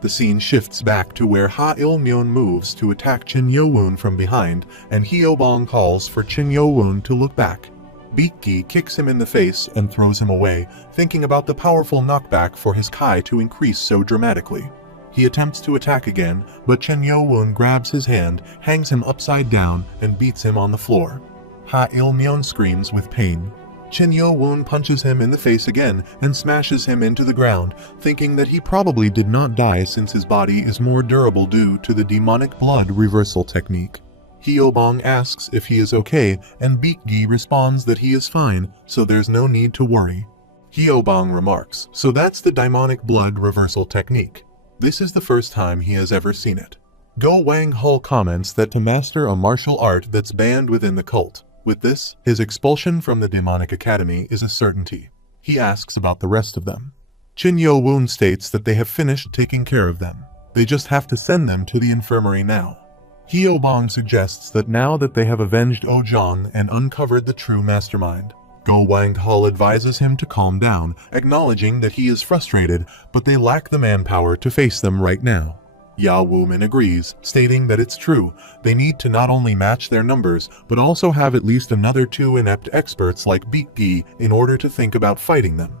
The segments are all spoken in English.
The scene shifts back to where Ha Il-myeon moves to attack Chin Yo-woon from behind, and Hyo-bong calls for Chin Yo-woon to look back. Beak-gi kicks him in the face and throws him away, thinking about the powerful knockback for his Kai to increase so dramatically. He attempts to attack again, but Chin Yo-woon grabs his hand, hangs him upside down, and beats him on the floor. Ha Il-myeon screams with pain. Chin Yo-woon punches him in the face again and smashes him into the ground, thinking that he probably did not die since his body is more durable due to the demonic blood reversal technique. Hyo-bong asks if he is okay, and Beak-gi responds that he is fine, so there's no need to worry. Hyo-bong remarks, "So that's the demonic blood reversal technique. This is the first time he has ever seen it." Go Wang-hul comments that to master a martial art that's banned within the cult. With this, his expulsion from the demonic academy is a certainty. He asks about the rest of them. Chin Yo-woon states that they have finished taking care of them. They just have to send them to the infirmary now. Hyo-bong suggests that now that they have avenged Oh-jong and uncovered the true mastermind, Go Wang-hul advises him to calm down, acknowledging that he is frustrated, but they lack the manpower to face them right now. Ya Woo-min agrees, stating that it's true, they need to not only match their numbers, but also have at least another 2 inept experts like Beak-gi in order to think about fighting them.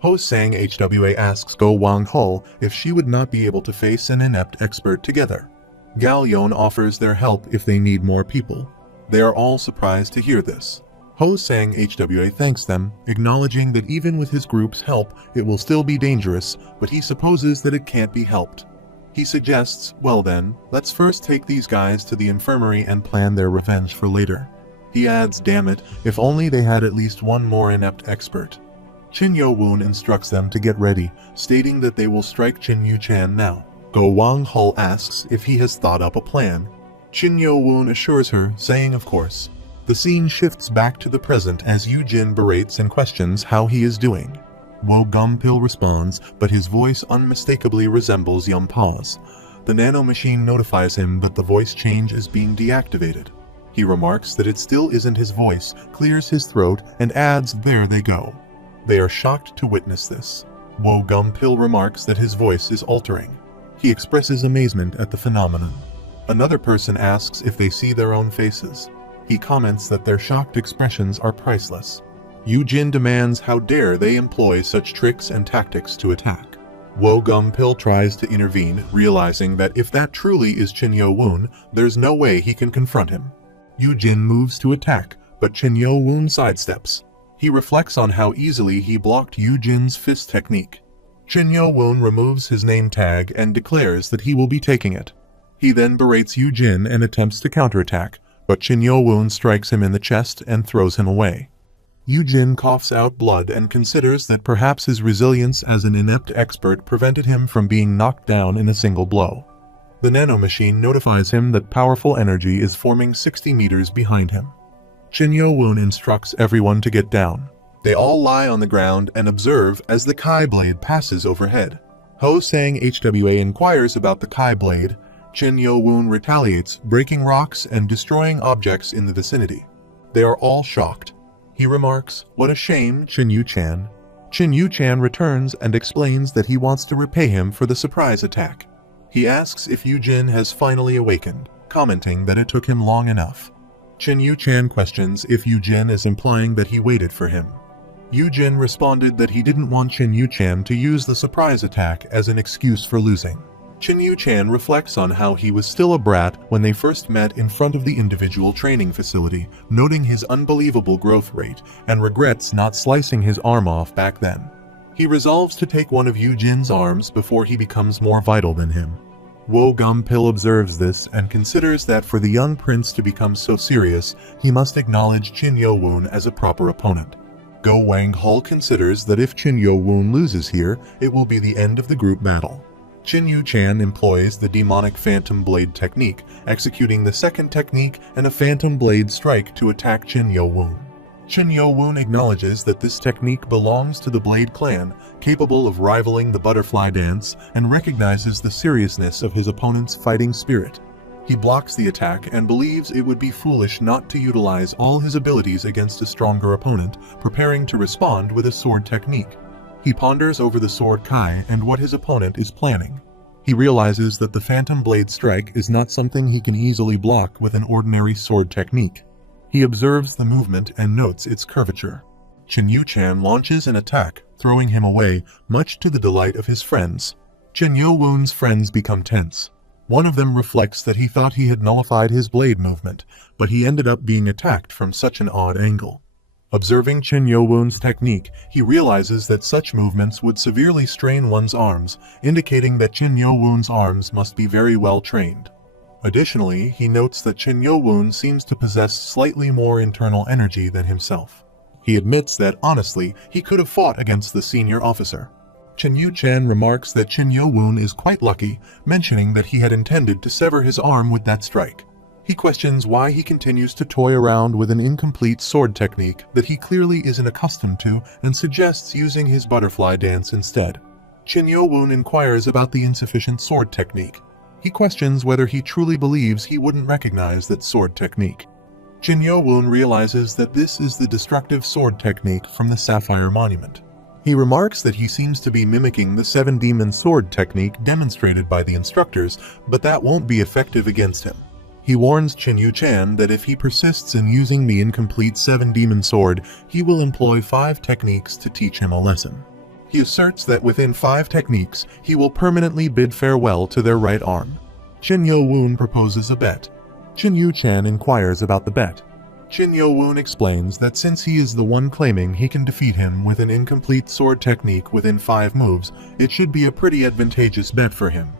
Ho-sang HWA asks Go Wang-hul if she would not be able to face an inept expert together. Gal-yeon offers their help if they need more people. They are all surprised to hear this. Ho-sang HWA thanks them, acknowledging that even with his group's help, it will still be dangerous, but he supposes that it can't be helped. He suggests, well then, let's first take these guys to the infirmary and plan their revenge for later. He adds, damn it, if only they had at least one more inept expert. Chin Yo-woon instructs them to get ready, stating that they will strike Chin Yu-chan now. Go Wang-hul asks if he has thought up a plan. Chin Yo-woon assures her, saying of course. The scene shifts back to the present as Yu-jin berates and questions how he is doing. Wo Gum-pil responds, but his voice unmistakably resembles Yum-pa's. The nano machine notifies him that the voice change is being deactivated. He remarks that it still isn't his voice, clears his throat, and adds, there they go. They are shocked to witness this. Wo Gum-pil remarks that his voice is altering. He expresses amazement at the phenomenon. Another person asks if they see their own faces. He comments that their shocked expressions are priceless. Yu-jin demands how dare they employ such tricks and tactics to attack. Wo Gum-pil tries to intervene, realizing that if that truly is Chin Yo-woon, there's no way he can confront him. Yu-jin moves to attack, but Chin Yo-woon sidesteps. He reflects on how easily he blocked Yu-jin's fist technique. Chin Yo-woon removes his name tag and declares that he will be taking it. He then berates Yu-jin and attempts to counterattack, but Chin Yo-woon strikes him in the chest and throws him away. Yu-jin coughs out blood and considers that perhaps his resilience as an inept expert prevented him from being knocked down in a single blow. The nanomachine notifies him that powerful energy is forming 60 meters behind him. Chin Yo-woon instructs everyone to get down. They all lie on the ground and observe as the Kai blade passes overhead. Ho-sang HWA inquires about the Kai blade. Chin Yo-woon retaliates, breaking rocks and destroying objects in the vicinity. They are all shocked. He remarks, what a shame, Chin Yu-chan. Chin Yu-chan returns and explains that he wants to repay him for the surprise attack. He asks if Yu-jin has finally awakened, commenting that it took him long enough. Chin Yu-chan questions if Yu-jin is implying that he waited for him. Yu-jin responded that he didn't want Chin Yu-chan to use the surprise attack as an excuse for losing. Chin Yu-chan reflects on how he was still a brat when they first met in front of the individual training facility, noting his unbelievable growth rate, and regrets not slicing his arm off back then. He resolves to take one of Yu-jin's arms before he becomes more vital than him. Wo Gum-pil observes this and considers that for the young prince to become so serious, he must acknowledge Chin Yo-woon as a proper opponent. Go Wang-hul considers that if Chin Yo-woon loses here, it will be the end of the group battle. Chin Yu-chan employs the demonic Phantom Blade technique, executing the second technique and a Phantom Blade strike to attack Chin Yo-woon. Chin Yo-woon acknowledges that this technique belongs to the Blade clan, capable of rivaling the butterfly dance, and recognizes the seriousness of his opponent's fighting spirit. He blocks the attack and believes it would be foolish not to utilize all his abilities against a stronger opponent, preparing to respond with a sword technique. He ponders over the sword Kai and what his opponent is planning. He realizes that the Phantom Blade strike is not something he can easily block with an ordinary sword technique. He observes the movement and notes its curvature. Chen Yu-chan launches an attack, throwing him away, much to the delight of his friends. Chen Yo-woon's friends become tense. One of them reflects that he thought he had nullified his blade movement, but he ended up being attacked from such an odd angle. Observing Chen Yo-woon's technique, he realizes that such movements would severely strain one's arms, indicating that Chen Yo-woon's arms must be very well trained. Additionally, he notes that Chen Yo-woon seems to possess slightly more internal energy than himself. He admits that, honestly, he could have fought against the senior officer. Chen Yu-chan remarks that Chen Yo-woon is quite lucky, mentioning that he had intended to sever his arm with that strike. He questions why he continues to toy around with an incomplete sword technique that he clearly isn't accustomed to and suggests using his butterfly dance instead. Chen Yo-woon inquires about the insufficient sword technique. He questions whether he truly believes he wouldn't recognize that sword technique. Chen Yo-woon realizes that this is the destructive sword technique from the Sapphire Monument. He remarks that he seems to be mimicking the Seven Demon Sword technique demonstrated by the instructors, but that won't be effective against him. He warns Chen Yu-chan that if he persists in using the incomplete Seven Demon Sword, he will employ 5 techniques to teach him a lesson. He asserts that within 5 techniques, he will permanently bid farewell to their right arm. Chen Yo-woon proposes a bet. Chen Yu-chan inquires about the bet. Chen Yo-woon explains that since he is the one claiming he can defeat him with an incomplete sword technique within 5 moves, it should be a pretty advantageous bet for him.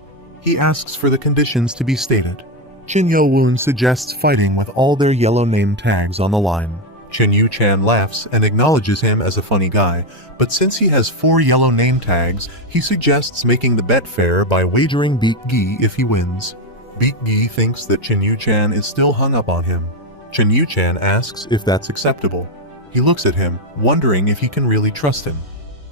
He asks for the conditions to be stated. Chen Yo-woon suggests fighting with all their yellow name tags on the line. Chen Yu-chan laughs and acknowledges him as a funny guy, but since he has 4 yellow name tags, he suggests making the bet fair by wagering Beak Gi if he wins. Beak Gi thinks that Chen Yu-chan is still hung up on him. Chen Yu-chan asks if that's acceptable. He looks at him, wondering if he can really trust him.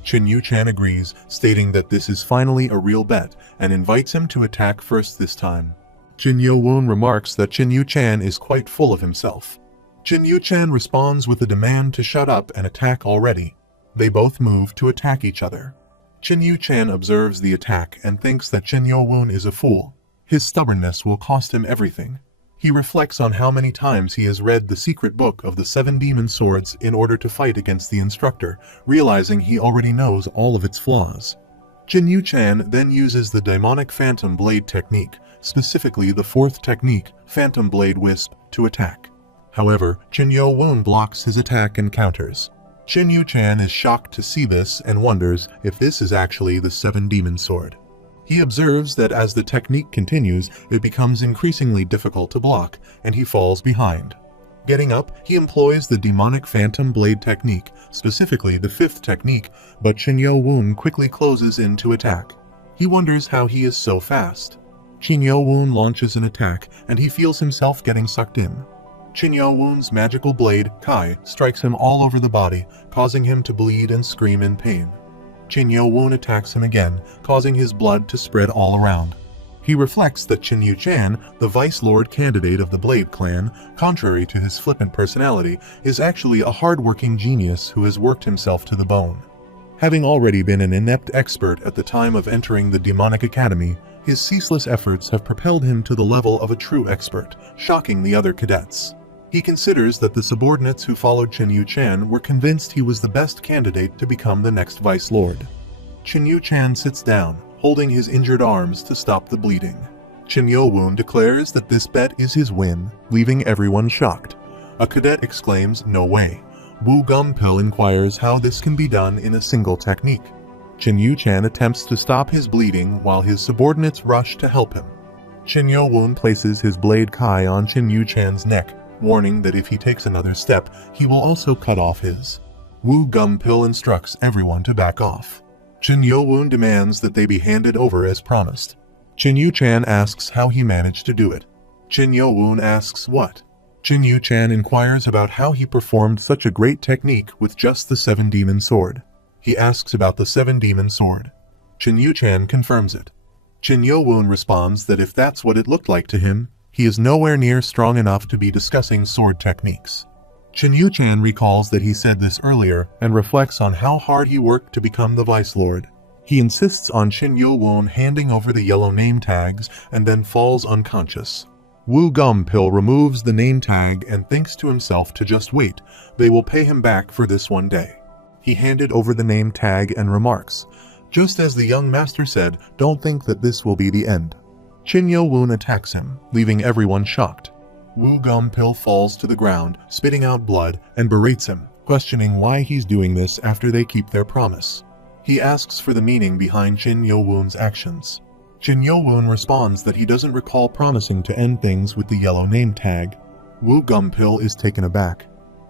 Chen Yu-chan agrees, stating that this is finally a real bet, and invites him to attack first this time. Chen Yo-woon remarks that Chen Yu-chan is quite full of himself. Chen Yu-chan responds with a demand to shut up and attack already. They both move to attack each other. Chen Yu-chan observes the attack and thinks that Chen Yo-woon is a fool. His stubbornness will cost him everything. He reflects on how many times he has read the secret book of the 7 demon swords in order to fight against the instructor, realizing he already knows all of its flaws. Chen Yu-chan then uses the demonic Phantom Blade technique, specifically the 4th technique, Phantom Blade Wisp, to attack. However, Chen Yo-woon blocks his attack and counters. Chen Yu-chan is shocked to see this and wonders if this is actually the 7 demon sword. He observes that as the technique continues, it becomes increasingly difficult to block, and he falls behind. Getting up, he employs the demonic Phantom Blade technique, specifically the 5th technique, but Chen Yo-woon quickly closes in to attack. He wonders how he is so fast. Chen Yo-woon launches an attack, and he feels himself getting sucked in. Chen Yo-woon's magical blade, Kai, strikes him all over the body, causing him to bleed and scream in pain. Chen Yo-woon attacks him again, causing his blood to spread all around. He reflects that Chen Yu-chan, the Vice Lord candidate of the Blade clan, contrary to his flippant personality, is actually a hard-working genius who has worked himself to the bone. Having already been an inept expert at the time of entering the Demonic Academy, his ceaseless efforts have propelled him to the level of a true expert, shocking the other cadets. He considers that the subordinates who followed Chen Yu-chan were convinced he was the best candidate to become the next Vice Lord. Chen Yu-chan sits down, holding his injured arms to stop the bleeding. Chen Yo-woon declares that this bet is his win, leaving everyone shocked. A cadet exclaims, "No way." Wu Gumpil inquires how this can be done in a single technique. Chen Yu-chan attempts to stop his bleeding while his subordinates rush to help him. Chen Yo-woon places his blade Kai on Chen Yu-chan's neck, warning that if he takes another step, he will also cut off his. Wu Gumpil instructs everyone to back off. Chen Yo-woon demands that they be handed over as promised. Chen Yu-chan asks how he managed to do it. Chen Yo-woon asks what. Chen Yu-chan inquires about how he performed such a great technique with just the 7 demon sword. He asks about the 7 demon sword. Chen Yu-chan confirms it. Chen Yo-woon responds that if that's what it looked like to him, he is nowhere near strong enough to be discussing sword techniques. Chen Yu-chan recalls that he said this earlier and reflects on how hard he worked to become the Vice Lord. He insists on Chin Yo-won handing over the yellow name tags and then falls unconscious. Woo Gum-pil removes the name tag and thinks to himself to just wait, they will pay him back for this one day. He handed over the name tag and remarks, "Just as the young master said, don't think that this will be the end." Chin Yo-won attacks him, leaving everyone shocked. Woo Gum-pil falls to the ground, spitting out blood, and berates him, questioning why he's doing this after they keep their promise. He asks for the meaning behind Chin Yo-won's actions. Chin Yo-won responds that he doesn't recall promising to end things with the yellow name tag. Woo Gum-pil is taken aback.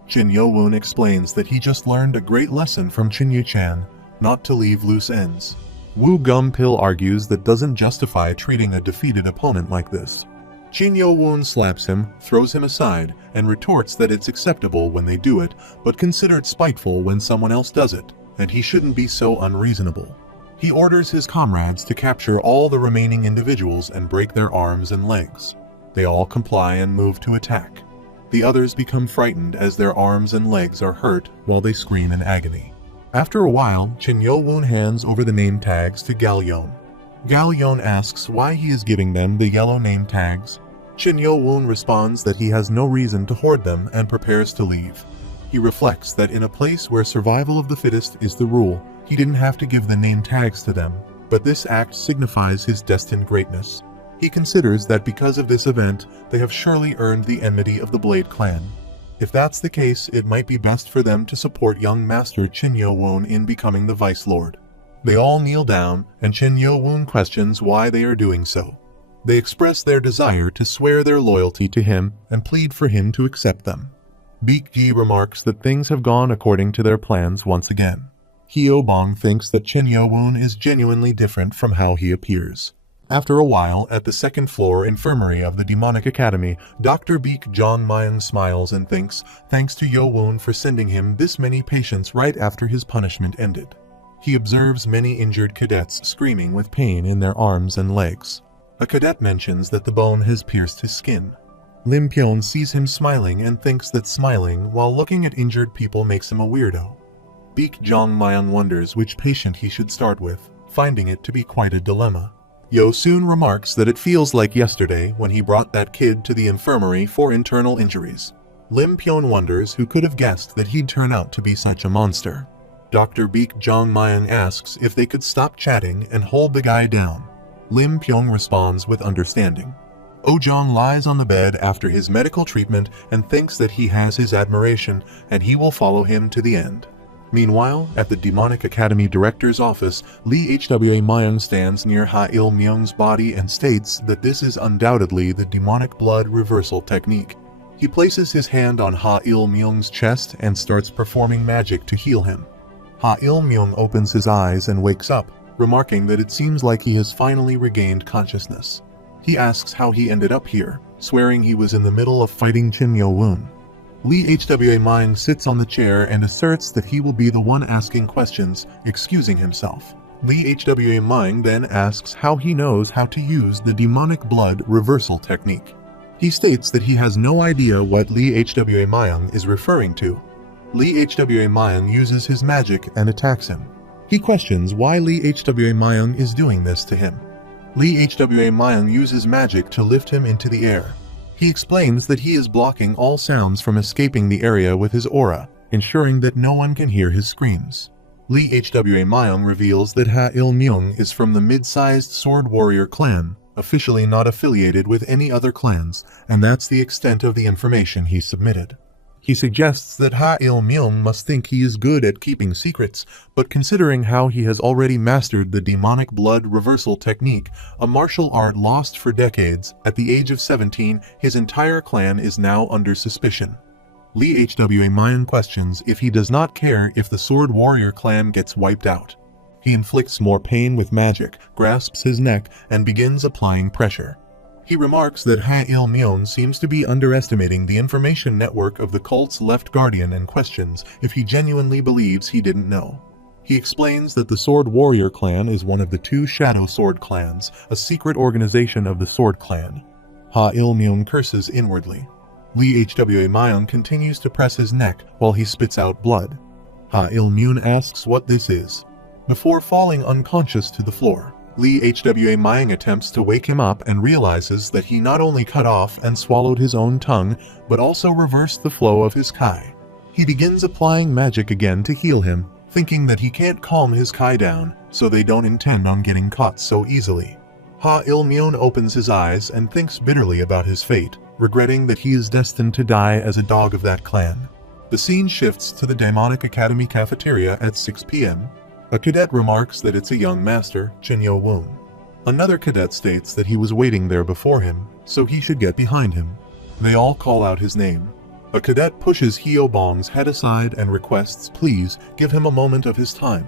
Chin Yo-won explains that he just learned a great lesson from Chin Yu-chan, not to leave loose ends. Woo Gum-pil argues that doesn't justify treating a defeated opponent like this. Chin Yo-won slaps him, throws him aside, and retorts that it's acceptable when they do it, but considered spiteful when someone else does it, and he shouldn't be so unreasonable. He orders his comrades to capture all the remaining individuals and break their arms and legs. They all comply and move to attack. The others become frightened as their arms and legs are hurt while they scream in agony. After a while, Chin Yo-won hands over the name tags to Gal-yeon. Gal-yeon asks why he is giving them the yellow name tags. Chin Yo-won responds that he has no reason to hoard them and prepares to leave. He reflects that in a place where survival of the fittest is the rule, he didn't have to give the name tags to them, but this act signifies his destined greatness. He considers that because of this event, they have surely earned the enmity of the Blade Clan. If that's the case, it might be best for them to support young Master Chin Yo-won in becoming the Vice Lord. They all kneel down, and Chin Yo-won questions why they are doing so. They express their desire to swear their loyalty to him and plead for him to accept them. Baek-gi remarks that things have gone according to their plans once again. Hyo-bong thinks that Chin Yo-won is genuinely different from how he appears. After a while, at the second-floor infirmary of the Demonic Academy, Dr. Baek Jong-myung smiles and thinks, thanks to Yo-won for sending him this many patients right after his punishment ended. He observes many injured cadets screaming with pain in their arms and legs. A cadet mentions that the bone has pierced his skin. Lim Pyeon sees him smiling and thinks that smiling while looking at injured people makes him a weirdo. Baek Jong-myung wonders which patient he should start with, finding it to be quite a dilemma. Yo soon remarks that it feels like yesterday when he brought that kid to the infirmary for internal injuries. Lim Pyeon wonders who could have guessed that he'd turn out to be such a monster. Dr. Baek Jong-myung asks if they could stop chatting and hold the guy down. Lim Pyeon responds with understanding. Oh-jong lies on the bed after his medical treatment and thinks that he has his admiration and he will follow him to the end. Meanwhile, at the Demonic Academy Director's office, Lee Hwa-myung stands near Ha-il-myung's body and states that this is undoubtedly the demonic blood reversal technique. He places his hand on Ha-il-myung's chest and starts performing magic to heal him. Ha-il-myung opens his eyes and wakes up, remarking that it seems like he has finally regained consciousness. He asks how he ended up here, swearing he was in the middle of fighting Chin Yo-won. Lee Hwa-myung sits on the chair and asserts that he will be the one asking questions, excusing himself. Lee Hwa-myung then asks how he knows how to use the demonic blood reversal technique. He states that he has no idea what Lee Hwa-myung is referring to. Lee Hwa-myung uses his magic and attacks him. He questions why Lee Hwa-myung is doing this to him. Lee Hwa-myung uses magic to lift him into the air. He explains that he is blocking all sounds from escaping the area with his aura, ensuring that no one can hear his screams. Lee Hwa-myung reveals that Ha-il-myung is from the mid-sized sword warrior clan, officially not affiliated with any other clans, and that's the extent of the information he submitted. He suggests that Ha-il-myung must think he is good at keeping secrets, but considering how he has already mastered the demonic blood reversal technique, a martial art lost for decades, at the age of 17, his entire clan is now under suspicion. Lee Hwa-myung questions if he does not care if the sword warrior clan gets wiped out. He inflicts more pain with magic, grasps his neck, and begins applying pressure. He remarks that Ha-il-myung seems to be underestimating the information network of the cult's left guardian and questions if he genuinely believes he didn't know. He explains that the Sword Warrior clan is one of the two Shadow Sword clans, a secret organization of the Sword Clan. Ha-il-myung curses inwardly. Lee Hwa-myung continues to press his neck while he spits out blood. Ha-il-myung asks what this is. before falling unconscious to the floor. Lee Hwa Mying attempts to wake him up and realizes that he not only cut off and swallowed his own tongue, but also reversed the flow of his Kai. He begins applying magic again to heal him, thinking that he can't calm his Kai down, so they don't intend on getting caught so easily. Ha Il-myeon opens his eyes and thinks bitterly about his fate, regretting that he is destined to die as a dog of that clan. The scene shifts to the Demonic Academy cafeteria at 6 p.m. A cadet remarks that it's a young master, Chin Yo-woon. Another cadet states that he was waiting there before him, so he should get behind him. They all call out his name. A cadet pushes Hyo-bong's head aside and requests please give him a moment of his time.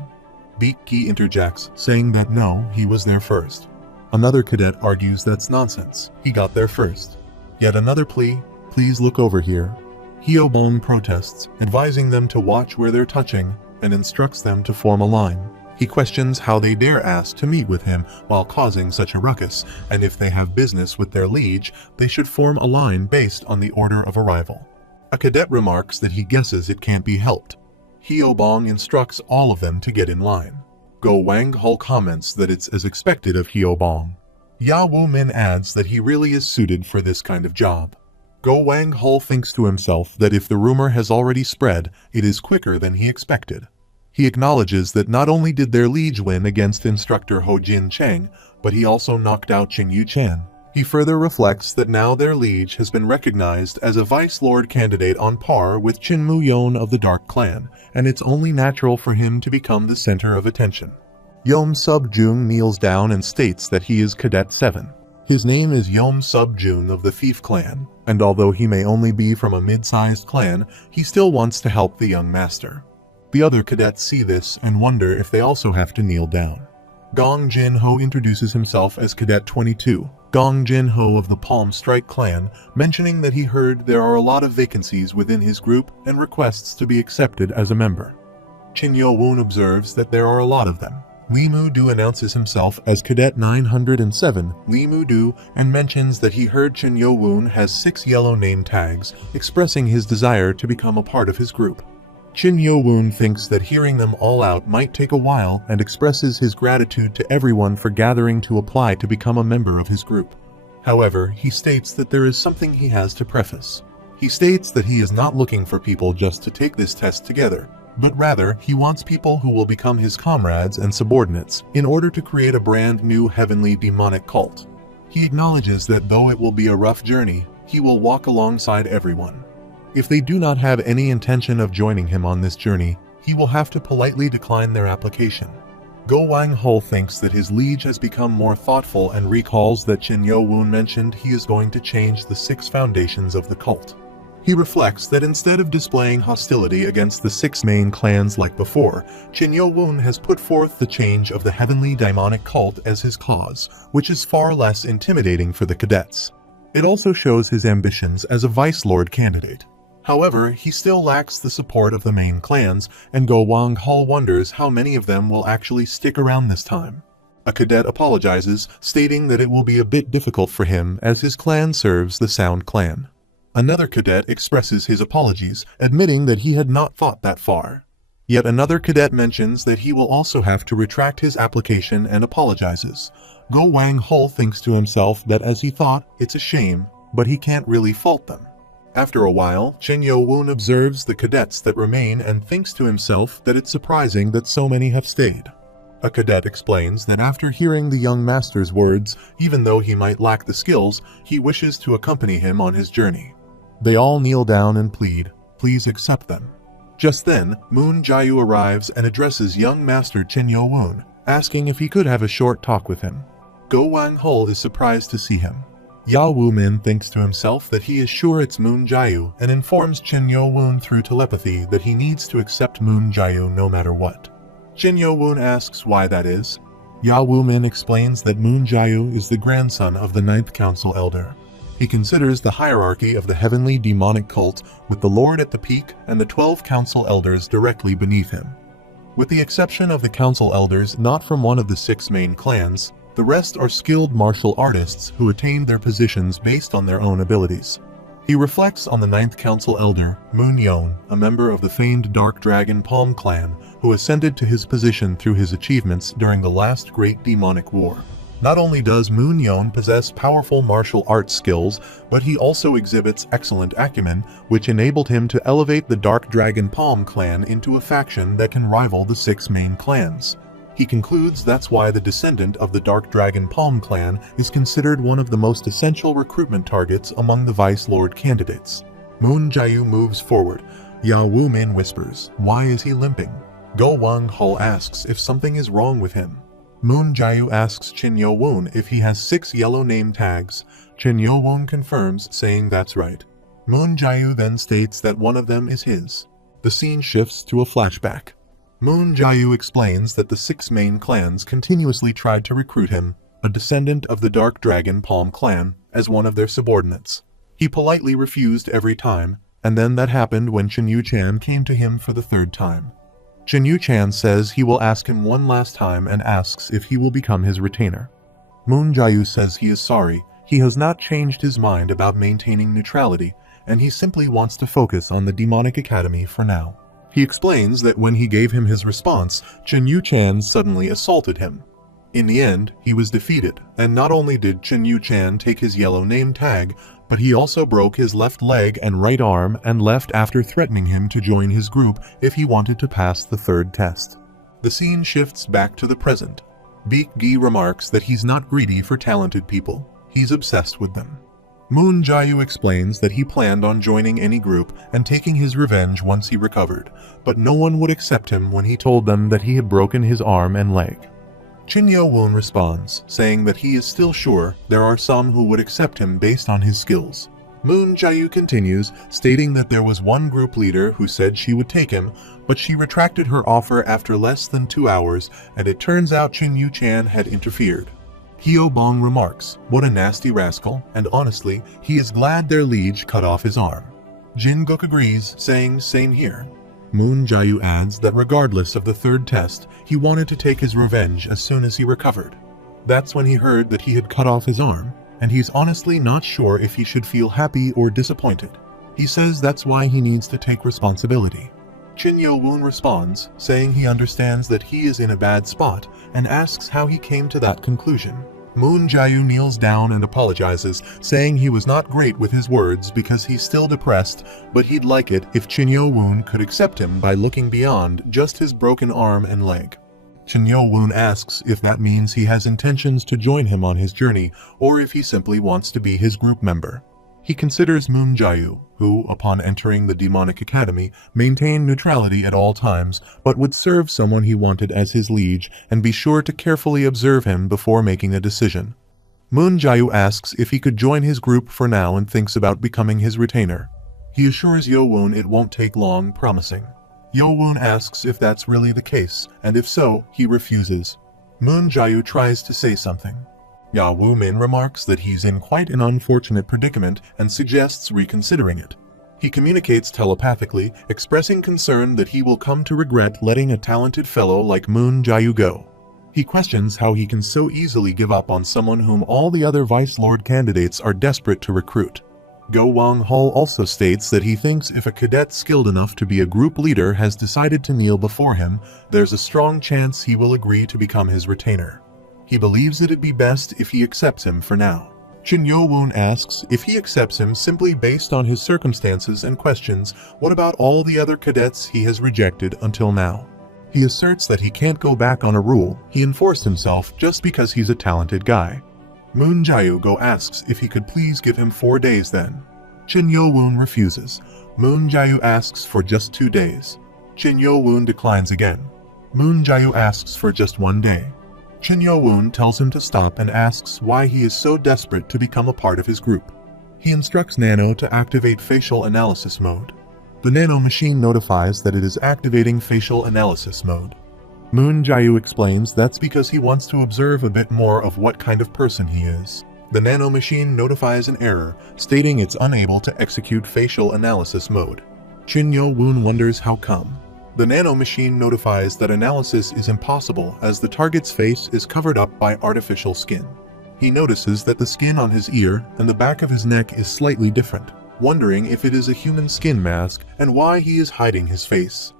Beak-gi interjects, saying that no, he was there first. Another cadet argues that's nonsense, he got there first. Yet another plea, please look over here. Hyo-bong protests, advising them to watch where they're touching, and instructs them to form a line. He questions how they dare ask to meet with him while causing such a ruckus, and if they have business with their liege, they should form a line based on the order of arrival. A cadet remarks that he guesses it can't be helped. Hyo-bong instructs all of them to get in line. Go Wang-hul comments that it's as expected of Hyo-bong. Ya Woo-min adds that he really is suited for this kind of job. Go Wang-hul thinks to himself that if the rumor has already spread, it is quicker than he expected. He acknowledges that not only did their liege win against instructor Ho Jin Chang, but he also knocked out Ching Yu Chan. He further reflects that now their liege has been recognized as a vice lord candidate on par with Chin Mu-yeon of the Dark Clan, and it's only natural for him to become the center of attention. Yeom Sub-jung kneels down and states that he is Cadet 7. His name is Yeom Sub-jung of the Thief Clan, and although he may only be from a mid-sized clan, he still wants to help the young master. The other cadets see this and wonder if they also have to kneel down. Gong Jin-ho introduces himself as Cadet 22, Gong Jin-ho of the Palm Strike clan, mentioning that he heard there are a lot of vacancies within his group and requests to be accepted as a member. Chin Yo-woon observes that there are a lot of them. Lee Mu-do announces himself as Cadet 907, Lee Mu-do, and mentions that he heard Chin Yo-woon has 6 yellow name tags, expressing his desire to become a part of his group. Chin Yo-woon thinks that hearing them all out might take a while and expresses his gratitude to everyone for gathering to apply to become a member of his group. However, he states that there is something he has to preface. He states that he is not looking for people just to take this test together, but rather he wants people who will become his comrades and subordinates in order to create a brand new heavenly demonic cult. He acknowledges that though it will be a rough journey, he will walk alongside everyone. If they do not have any intention of joining him on this journey, he will have to politely decline their application. Go Wang-hul thinks that his liege has become more thoughtful and recalls that Chin Yo-woon mentioned he is going to change the 6 foundations of the cult. He reflects that instead of displaying hostility against the 6 main clans like before, Chin Yo-woon has put forth the change of the heavenly demonic cult as his cause, which is far less intimidating for the cadets. It also shows his ambitions as a vice lord candidate. However, he still lacks the support of the main clans, and Go Wang-hul wonders how many of them will actually stick around this time. A cadet apologizes, stating that it will be a bit difficult for him as his clan serves the Sound clan. Another cadet expresses his apologies, admitting that he had not thought that far. Yet another cadet mentions that he will also have to retract his application and apologizes. Go Wang-hul thinks to himself that as he thought, it's a shame, but he can't really fault them. After a while, Chin Yo-woon observes the cadets that remain and thinks to himself that it's surprising that so many have stayed. A cadet explains that after hearing the young master's words, even though he might lack the skills, he wishes to accompany him on his journey. They all kneel down and plead, please accept them. Just then, Moon Jae-yu arrives and addresses young master Chin Yo-woon, asking if he could have a short talk with him. Go Wang-hul is surprised to see him. Ya Woo-min thinks to himself that he is sure it's Moon Jae-yu and informs Chin Yo-woon through telepathy that he needs to accept Moon Jae-yu no matter what. Chin Yo-woon asks why that is. Ya Woo-min explains that Moon Jae-yu is the grandson of the 9th Council Elder. He considers the hierarchy of the heavenly demonic cult with the Lord at the peak and the 12 Council Elders directly beneath him. With the exception of the Council Elders not from one of the 6 main clans, the rest are skilled martial artists who attained their positions based on their own abilities. He reflects on the 9th Council Elder, Moon Yeon, a member of the famed Dark Dragon Palm clan, who ascended to his position through his achievements during the last Great Demonic War. Not only does Moon Yeon possess powerful martial arts skills, but he also exhibits excellent acumen, which enabled him to elevate the Dark Dragon Palm clan into a faction that can rival the 6 main clans. He concludes that's why the descendant of the Dark Dragon Palm clan is considered one of the most essential recruitment targets among the Vice Lord candidates. Moon Jae-woo moves forward. Ya Woo-min whispers, "Why is he limping?" Go Wang-hul asks if something is wrong with him. Moon Jae-woo asks Chin Yo-woon if he has 6 yellow name tags. Chin Yo-woon confirms, saying that's right. Moon Jae-woo then states that one of them is his. The scene shifts to a flashback. Moon Jae-woo explains that the 6 main clans continuously tried to recruit him, a descendant of the Dark Dragon Palm clan, as one of their subordinates. He politely refused every time, and then that happened when Chen Yu-chan came to him for the 3rd time. Chen Yu-chan says he will ask him one last time and asks if he will become his retainer. Moon Jae-woo says he is sorry, he has not changed his mind about maintaining neutrality, and he simply wants to focus on the Demonic Academy for now. He explains that when he gave him his response, Chen Yu-chan suddenly assaulted him. In the end, he was defeated, and not only did Chen Yu-chan take his yellow name tag, but he also broke his left leg and right arm and left after threatening him to join his group if he wanted to pass the 3rd test. The scene shifts back to the present. Baek-gi remarks that he's not greedy for talented people, he's obsessed with them. Moon Jae-woo explains that he planned on joining any group and taking his revenge once he recovered, but no one would accept him when he told them that he had broken his arm and leg. Chin Yo-woon responds, saying that he is still sure there are some who would accept him based on his skills. Moon Jae-woo continues, stating that there was one group leader who said she would take him, but she retracted her offer after less than 2 hours, and it turns out Chen Yu-chan had interfered. Hyo-bong remarks, "What a nasty rascal, and honestly, he is glad their liege cut off his arm." Jin-guk agrees, saying same here. Moon Jae-woo adds that regardless of the 3rd test, he wanted to take his revenge as soon as he recovered. That's when he heard that he had cut off his arm, and he's honestly not sure if he should feel happy or disappointed. He says that's why he needs to take responsibility. Chin Yo-woon responds, saying he understands that he is in a bad spot, and asks how he came to that conclusion. Moon Jae-woo kneels down and apologizes, saying he was not great with his words because he's still depressed, but he'd like it if Chin Yo-woon could accept him by looking beyond just his broken arm and leg. Chin Yo-woon asks if that means he has intentions to join him on his journey, or if he simply wants to be his group member. He considers Moon Jae-woo, who, upon entering the Demonic Academy, maintained neutrality at all times, but would serve someone he wanted as his liege and be sure to carefully observe him before making a decision. Moon Jae-woo asks if he could join his group for now and thinks about becoming his retainer. He assures Yo-woon it won't take long, promising. Yo-woon asks if that's really the case, and if so, he refuses. Moon Jae-woo tries to say something. Ya Woo-min remarks that he's in quite an unfortunate predicament and suggests reconsidering it. He communicates telepathically, expressing concern that he will come to regret letting a talented fellow like Moon Jae-woo go. He questions how he can so easily give up on someone whom all the other Vice Lord candidates are desperate to recruit. Go Wang-hul also states that he thinks if a cadet skilled enough to be a group leader has decided to kneel before him, there's a strong chance he will agree to become his retainer. He believes it'd be best if he accepts him for now. Chin Yo-woon asks if he accepts him simply based on his circumstances and questions what about all the other cadets he has rejected until now. He asserts that he can't go back on a rule he enforced himself just because he's a talented guy. Moon Jae-woo asks if he could please give him 4 days then. Chin Yo-woon refuses. Moon Jae-woo asks for just 2 days. Chin Yo-woon declines again. Moon Jae-woo asks for just 1 day. Chin Yo-woon tells him to stop and asks why he is so desperate to become a part of his group. He instructs Nano to activate facial analysis mode. The Nano machine notifies that it is activating facial analysis mode. Moon Jae-woo explains that's because he wants to observe a bit more of what kind of person he is. The Nano machine notifies an error, stating it's unable to execute facial analysis mode. Chin Yo-woon wonders how come. The Nano machine notifies that analysis is impossible as the target's face is covered up by artificial skin. He notices that the skin on his ear and the back of his neck is slightly different, wondering if it is a human skin mask and why he is hiding his face.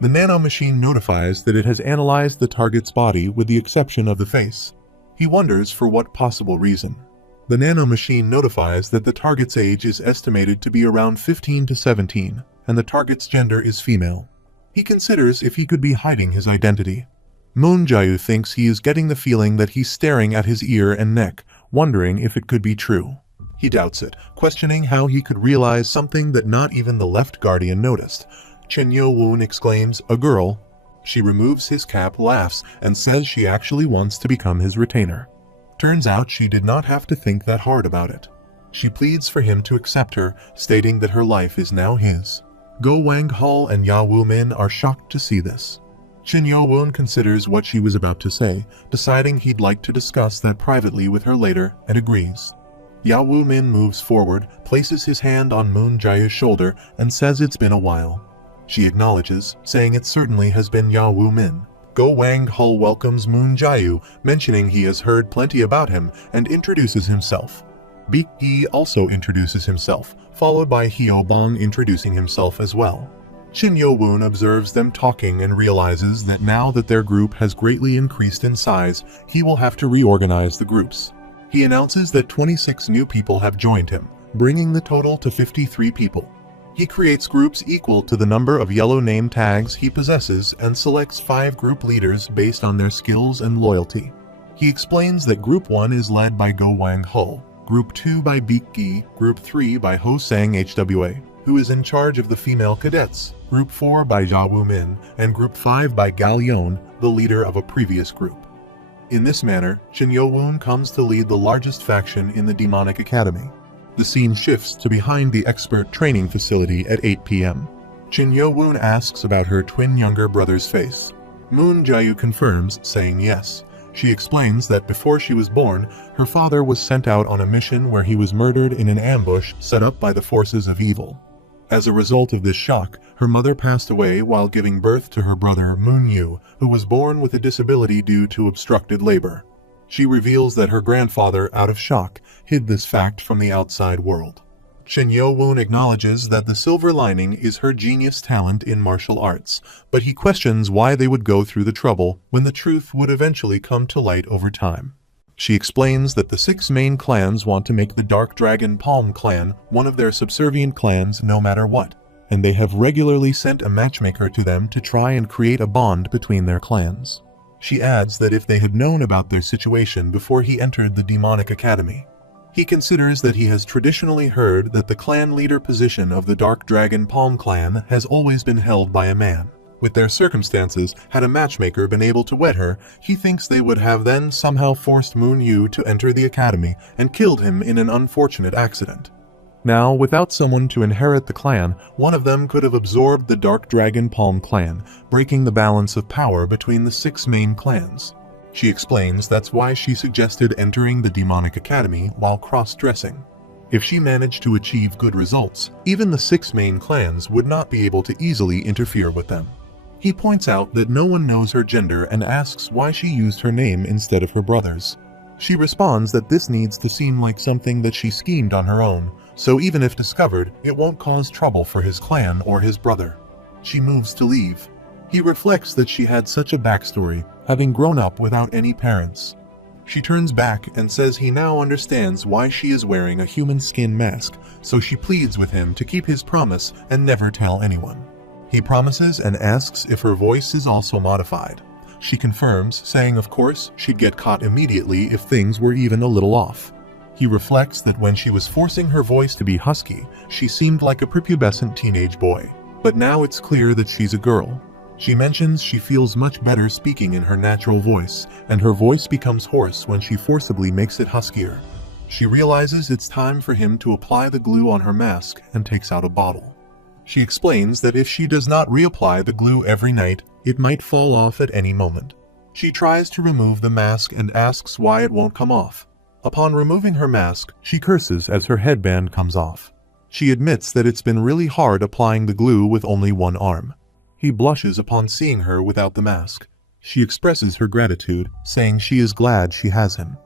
The nano machine notifies that it has analyzed the target's body with the exception of the face. He wonders for what possible reason. The nano machine notifies that the target's age is estimated to be around 15 to 17, and the target's gender is female. He considers if he could be hiding his identity. Moon Jae thinks he is getting the feeling that he's staring at his ear and neck, wondering if it could be true. He doubts it, questioning how he could realize something that not even the left guardian noticed. Chen Yo-woon exclaims, "A girl." She removes his cap, laughs, and says she actually wants to become his retainer. Turns out she did not have to think that hard about it. She pleads for him to accept her, stating that her life is now his. Go Wang-hal and Ya Woo-min are shocked to see this. Chen Yo-woon considers what she was about to say, deciding he'd like to discuss that privately with her later, and agrees. Ya Woo-min moves forward, places his hand on Moon Jae's shoulder, and says it's been a while. She acknowledges, saying it certainly has been Ya Woo-min. Go Wang-hal welcomes Moon Jae, mentioning he has heard plenty about him, and introduces himself. Baek-gi also introduces himself, followed by Hyo-bong introducing himself as well. Shin Yo-woon observes them talking and realizes that now that their group has greatly increased in size, he will have to reorganize the groups. He announces that 26 new people have joined him, bringing the total to 53 people. He creates groups equal to the number of yellow name tags he possesses and selects 5 group leaders based on their skills and loyalty. He explains that Group 1 is led by Go Wang-ho, Group 2 by Baek-gi, Group 3 by Ho-sang Hwa, who is in charge of the female cadets, Group 4 by Ja Woo-min, and Group 5 by Gal Yeon, the leader of a previous group. In this manner, Shin Yo-woon comes to lead the largest faction in the Demonic Academy. The scene shifts to behind the expert training facility at 8 p.m. Shin Yo-woon asks about her twin younger brother's face. Moon Jae confirms, saying yes. She explains that before she was born, her father was sent out on a mission where he was murdered in an ambush set up by the forces of evil. As a result of this shock, her mother passed away while giving birth to her brother Moon Yu, who was born with a disability due to obstructed labor. She reveals that her grandfather, out of shock, hid this fact from the outside world. Shin Yo-woon acknowledges that the silver lining is her genius talent in martial arts, but he questions why they would go through the trouble when the truth would eventually come to light over time. She explains that the 6 main clans want to make the Dark Dragon Palm clan one of their subservient clans no matter what, and they have regularly sent a matchmaker to them to try and create a bond between their clans. She adds that if they had known about their situation before he entered the Demonic Academy, he considers that he has traditionally heard that the clan leader position of the Dark Dragon Palm clan has always been held by a man. With their circumstances, had a matchmaker been able to wed her, he thinks they would have then somehow forced Moon Yu to enter the academy and killed him in an unfortunate accident. Now, without someone to inherit the clan, one of them could have absorbed the Dark Dragon Palm clan, breaking the balance of power between the 6 main clans. She explains that's why she suggested entering the Demonic Academy while cross-dressing. If she managed to achieve good results, even the 6 main clans would not be able to easily interfere with them. He points out that no one knows her gender and asks why she used her name instead of her brother's. She responds that this needs to seem like something that she schemed on her own, so even if discovered, it won't cause trouble for his clan or his brother. She moves to leave. He reflects that she had such a backstory, having grown up without any parents. She turns back and says he now understands why she is wearing a human skin mask, so she pleads with him to keep his promise and never tell anyone. He promises and asks if her voice is also modified. She confirms, saying of course she'd get caught immediately if things were even a little off. He reflects that when she was forcing her voice to be husky, she seemed like a prepubescent teenage boy. But now it's clear that she's a girl. She mentions she feels much better speaking in her natural voice, and her voice becomes hoarse when she forcibly makes it huskier. She realizes it's time for him to apply the glue on her mask and takes out a bottle. She explains that if she does not reapply the glue every night, it might fall off at any moment. She tries to remove the mask and asks why it won't come off. Upon removing her mask, she curses as her headband comes off. She admits that it's been really hard applying the glue with only one arm. He blushes upon seeing her without the mask. She expresses her gratitude, saying she is glad she has him.